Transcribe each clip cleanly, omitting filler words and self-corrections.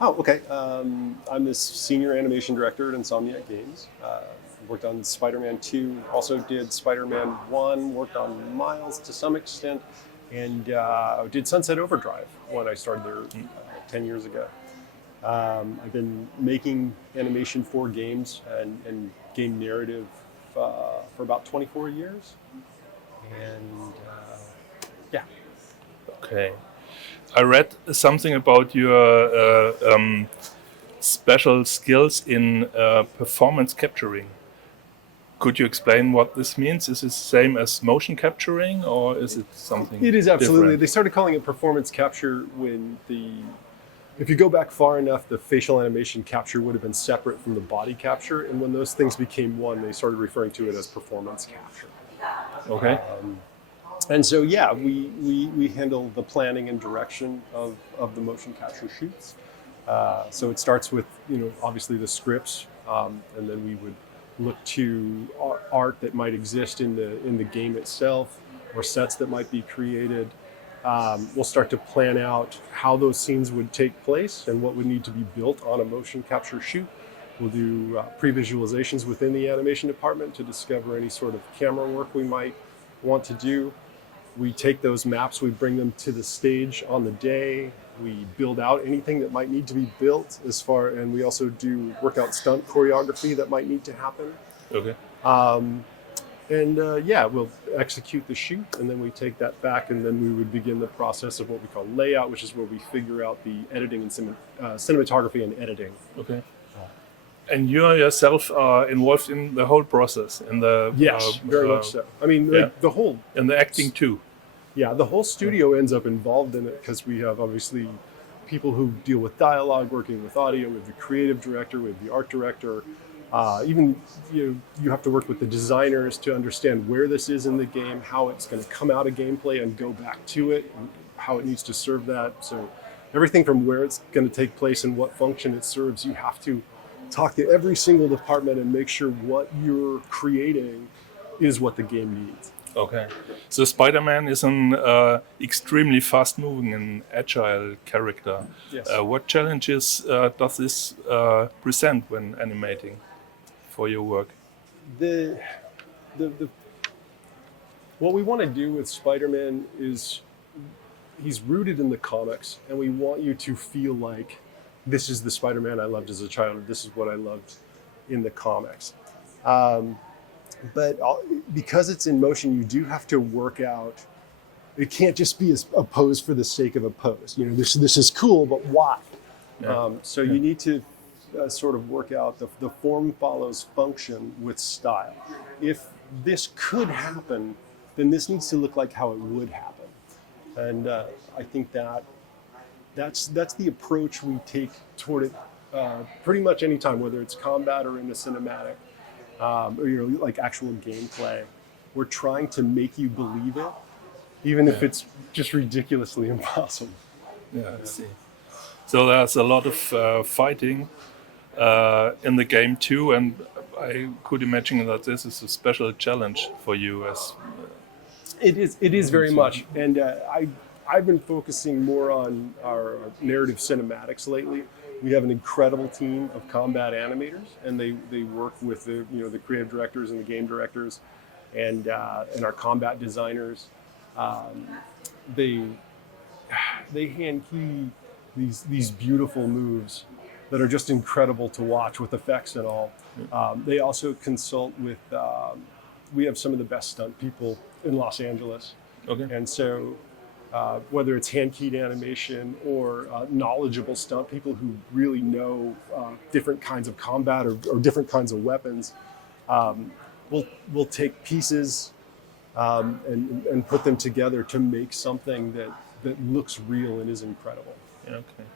Oh, okay. I'm the senior animation director at Insomniac Games. Worked on Spider-Man 2, also did Spider-Man 1, worked on Miles to some extent, and did Sunset Overdrive when I started there 10 years ago. I've been making animation for games and game narrative for about 24 years. And yeah. Okay. I read something about your special skills in performance capturing. Could you explain what this means? Is it the same as motion capturing, or is it something It is absolutely. different? They started calling it performance capture if you go back far enough, the facial animation capture would have been separate from the body capture. And when those things became one, they started referring to it as performance capture. Okay. And so, yeah, we handle the planning and direction of the motion capture shoots. So it starts with, obviously the scripts, and then we would look to art that might exist in the game itself, or sets that might be created. We'll start to plan out how those scenes would take place and what would need to be built on a motion capture shoot. We'll do pre-visualizations within the animation department to discover any sort of camera work we might want to do. We take those maps, we bring them to the stage on the day. We build out anything that might need to be built and we also do workout stunt choreography that might need to happen. Okay. We'll execute the shoot, and then we take that back, and then we would begin the process of what we call layout, which is where we figure out the editing and cinematography and editing. Okay. And you yourself are involved in the whole process, in the Yes, very much so. I mean, the whole and the acting too. Yeah, the whole studio ends up involved in it because we have obviously people who deal with dialogue, working with audio, with the creative director, with the art director. Even you have to work with the designers to understand where this is in the game, how it's going to come out of gameplay and go back to it, and how it needs to serve that. So everything from where it's going to take place and what function it serves, you have to talk to every single department and make sure what you're creating is what the game needs. Okay. So Spider-Man is an extremely fast-moving and agile character. Yes. What challenges does this present when animating for your work? What we want to do with Spider-Man is he's rooted in the comics, and we want you to feel like this is the Spider-Man I loved as a child, or this is what I loved in the comics. But because it's in motion, you do have to work out. It can't just be a pose for the sake of a pose. This is cool, but why? Yeah. You need to sort of work out the form follows function with style. If this could happen, then this needs to look like how it would happen. And I think that's the approach we take toward it pretty much any time, whether it's combat or in a cinematic. Or like actual gameplay. We're trying to make you believe it, even if it's just ridiculously impossible. Yeah, I see. So there's a lot of fighting in the game too, and I could imagine that this is a special challenge for you as. It is very much, and I've been focusing more on our narrative cinematics lately. We have an incredible team of combat animators, and they work with the creative directors and the game directors, and our combat designers. They hand key these beautiful moves that are just incredible to watch with effects and all. They also consult with. We have some of the best stunt people in Los Angeles, and so. Whether it's hand-keyed animation or knowledgeable stunt people who really know different kinds of combat or different kinds of weapons, we'll take pieces and put them together to make something that looks real and is incredible. Okay.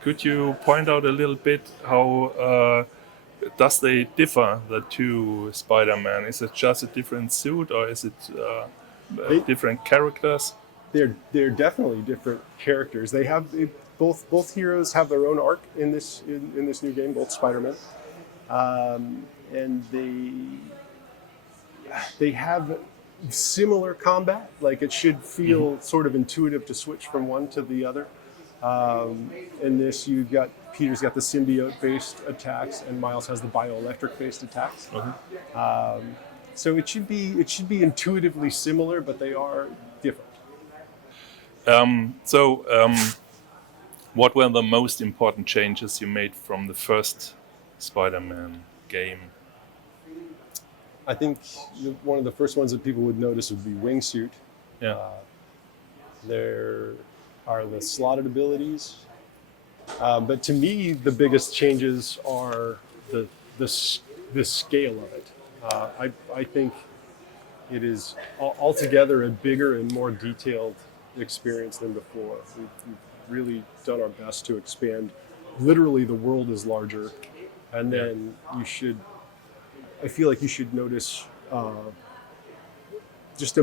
Could you point out a little bit how does they differ, the two Spider-Man? Is it just a different suit, or is it different characters? They're definitely different characters. Both heroes have their own arc in this new game, both Spider-Man, and they have similar combat. Like it should feel sort of intuitive to switch from one to the other. In this, you've got Peter's got the symbiote-based attacks, and Miles has the bioelectric-based attacks. So it should be intuitively similar, but they are different. What were the most important changes you made from the first Spider-Man game? I think one of the first ones that people would notice would be wingsuit. Yeah. There are the slotted abilities, but to me, the biggest changes are the scale of it. I think it is altogether a bigger and more detailed experience than before. We've really done our best to expand. Literally, the world is larger, and then I feel like you should notice just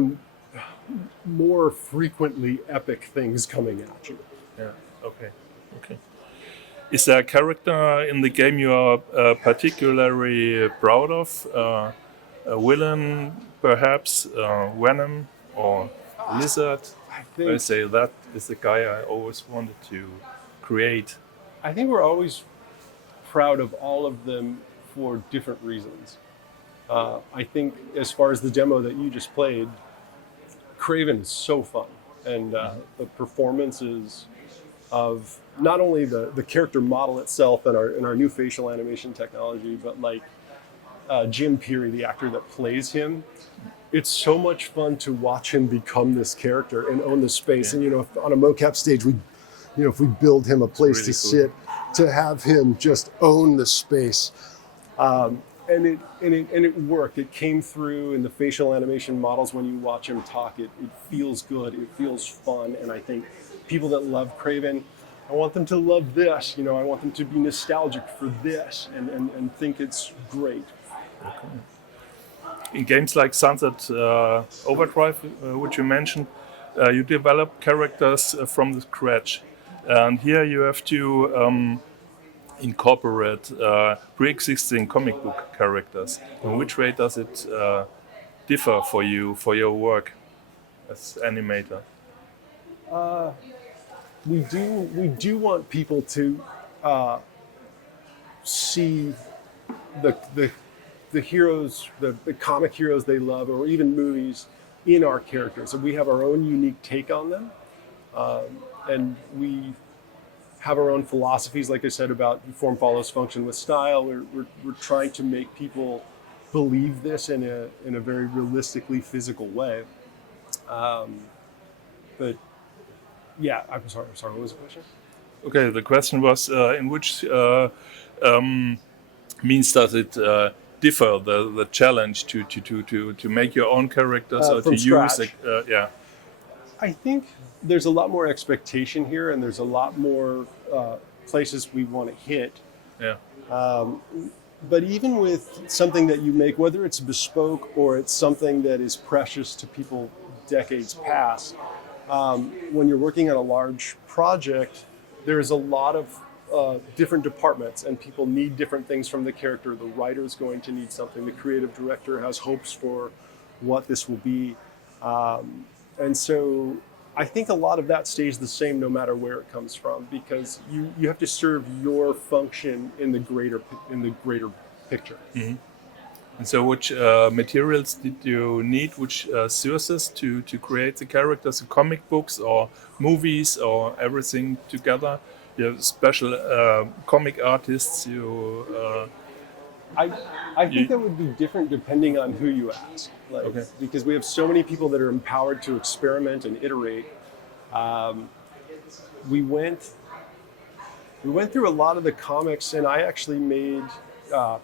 more frequently epic things coming at you. Yeah. Okay. Is there a character in the game you are particularly proud of? A villain, perhaps Venom or Lizard? I say that is the guy I always wanted to create. I think we're always proud of all of them for different reasons. I think as far as the demo that you just played, Kraven is so fun, and the performances of not only the character model itself and our new facial animation technology, but like Jim Peary, the actor that plays him. It's so much fun to watch him become this character and own the space. And if on a mocap stage if we build him a place really to cool. sit, to have him just own the space. And it worked. It came through in the facial animation models. When you watch him talk, it feels good. It feels fun. And I think people that love Kraven, I want them to love this. I want them to be nostalgic for this and think it's great. Okay. In games like Sunset Overdrive, which you mentioned, you develop characters from the scratch. And here you have to incorporate pre-existing comic book characters. In which way does it differ for you, for your work as animator? We do want people to see the heroes, the comic heroes they love, or even movies, in our characters. And we have our own unique take on them. And we have our own philosophies, like I said, about form follows function with style. We're trying to make people believe this in a very realistically physical way. But yeah, I'm sorry, what was the question? Okay, the question was in which means does it differ, the challenge to make your own characters or to scratch. use I think there's a lot more expectation here, and there's a lot more places we want to hit. Yeah. But even with something that you make, whether it's bespoke or it's something that is precious to people decades past, when you're working on a large project, there's a lot of different departments, and people need different things from the character. The writer's going to need something. The creative director has hopes for what this will be. And so I think a lot of that stays the same no matter where it comes from, because you have to serve your function in the greater picture. Mm-hmm. And so which materials did you need, which sources to create the characters, the comic books or movies or everything together? You have special comic artists. I think that would be different depending on who you ask. Okay. Because we have so many people that are empowered to experiment and iterate. We went through a lot of the comics, and I actually made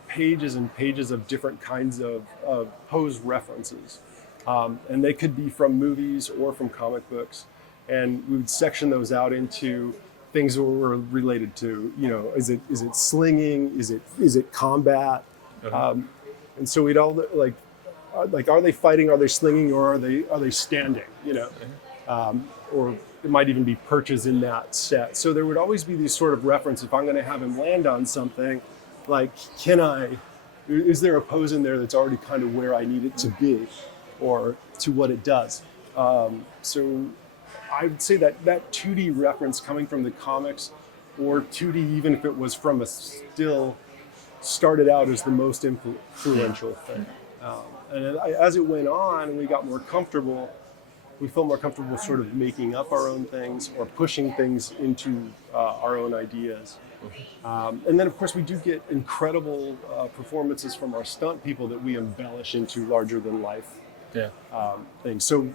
pages and pages of different kinds of pose references. And they could be from movies or from comic books. And we would section those out into things that were related to, is it slinging? Is it combat? Uh-huh. And so we'd all like, are they fighting? Are they slinging? Or are they standing? Or it might even be perches in that set. So there would always be these sort of reference. If I'm going to have him land on something, like, is there a pose in there that's already kind of where I need it to be, or to what it does? So I would say that that 2D reference coming from the comics, or 2D even if it was from a still, started out as the most influential thing. And as it went on and we got more comfortable, we felt more comfortable sort of making up our own things or pushing things into our own ideas. And then, of course, we do get incredible performances from our stunt people that we embellish into larger than life things. So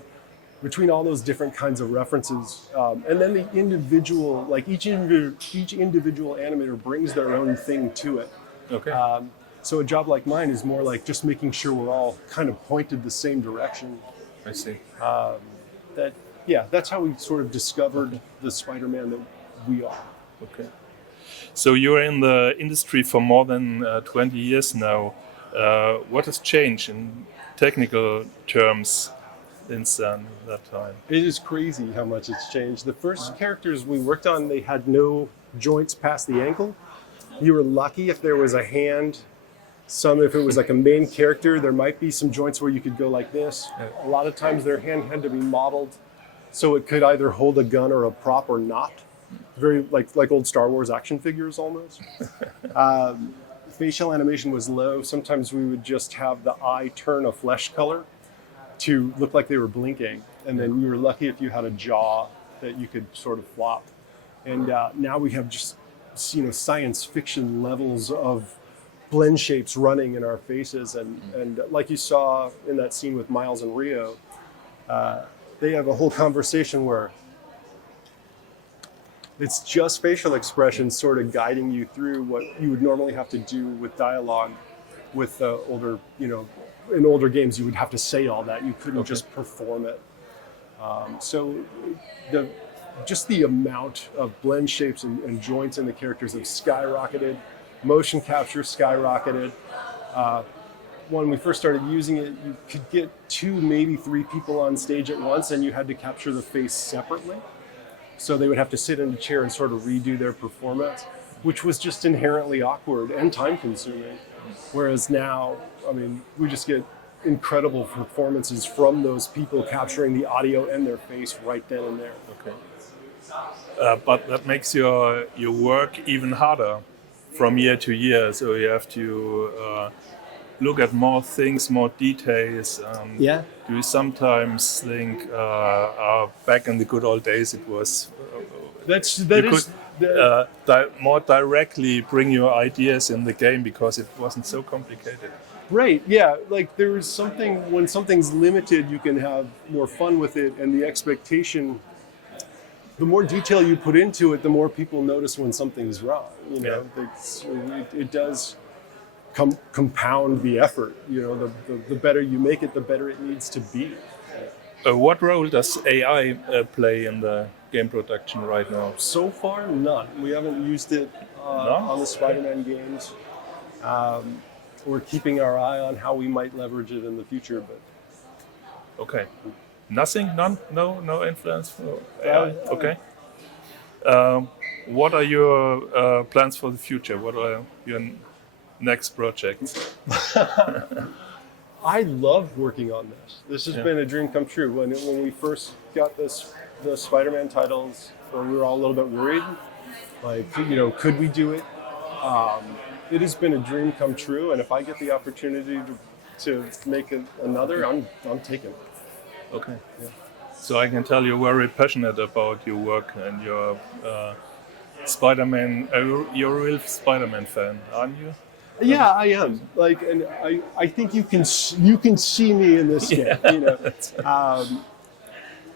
between all those different kinds of references, and then the individual, like each individual animator brings their own thing to it. Okay. So a job like mine is more like just making sure we're all kind of pointed the same direction. I see. That's how we sort of discovered the Spider-Man that we are. Okay. So you're in the industry for more than 20 years now. What has changed in technical terms since that time? It is crazy how much it's changed. The first characters we worked on, they had no joints past the ankle. You were lucky if there was a hand. If it was like a main character, there might be some joints where you could go like this. A lot of times their hand had to be modeled so it could either hold a gun or a prop or not. Very like old Star Wars action figures almost. Facial animation was low. Sometimes we would just have the eye turn a flesh color to look like they were blinking. And then we were lucky if you had a jaw that you could sort of flop. And now we have just, science fiction levels of blend shapes running in our faces. And like you saw in that scene with Miles and Rio, they have a whole conversation where it's just facial expressions sort of guiding you through what you would normally have to do with dialogue. With in older games, you would have to say all that. You couldn't just perform it. So the amount of blend shapes and joints in the characters have skyrocketed. Motion capture skyrocketed. When we first started using it, you could get 2, maybe 3 people on stage at once, and you had to capture the face separately. So they would have to sit in a chair and sort of redo their performance, which was just inherently awkward and time-consuming. Whereas now, we just get incredible performances from those people capturing the audio and their face right then and there. Okay. But that makes your work even harder from year to year. So you have to look at more things, more details. Do you sometimes think, back in the good old days, it was more directly bring your ideas in the game because it wasn't so complicated. Right, yeah. Like there's something, when something's limited, you can have more fun with it, and the expectation, the more detail you put into it, the more people notice when something's wrong. It does compound the effort. The better you make it, the better it needs to be. What role does AI play in the game production right now? So far, none. We haven't used it on the Spider-Man games. We're keeping our eye on how we might leverage it in the future. But okay, nothing, none, no influence for AI. Okay. What are your plans for the future? What are your next projects? I love working on this. This has been a dream come true. When we first got the Spider-Man titles, we were all a little bit worried. Could we do it? It has been a dream come true, and if I get the opportunity to make another, I'm taking it. Okay. Yeah. So I can tell you're very passionate about your work and your Spider-Man. You're a real Spider-Man fan, aren't you? Yeah, I am. And I think you can see me in this game.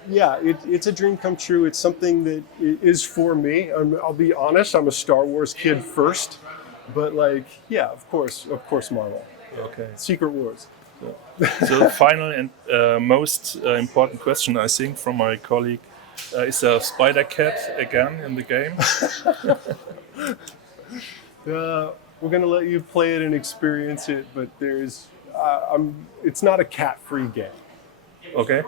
It's a dream come true. It's something that is for me. I'll be honest. I'm a Star Wars kid first, but of course, Marvel. Okay. Secret Wars. So the final and most important question, I think, from my colleague, is there a Spider Cat again in the game? We're going to let you play it and experience it, but it's not a cat-free game. Okay.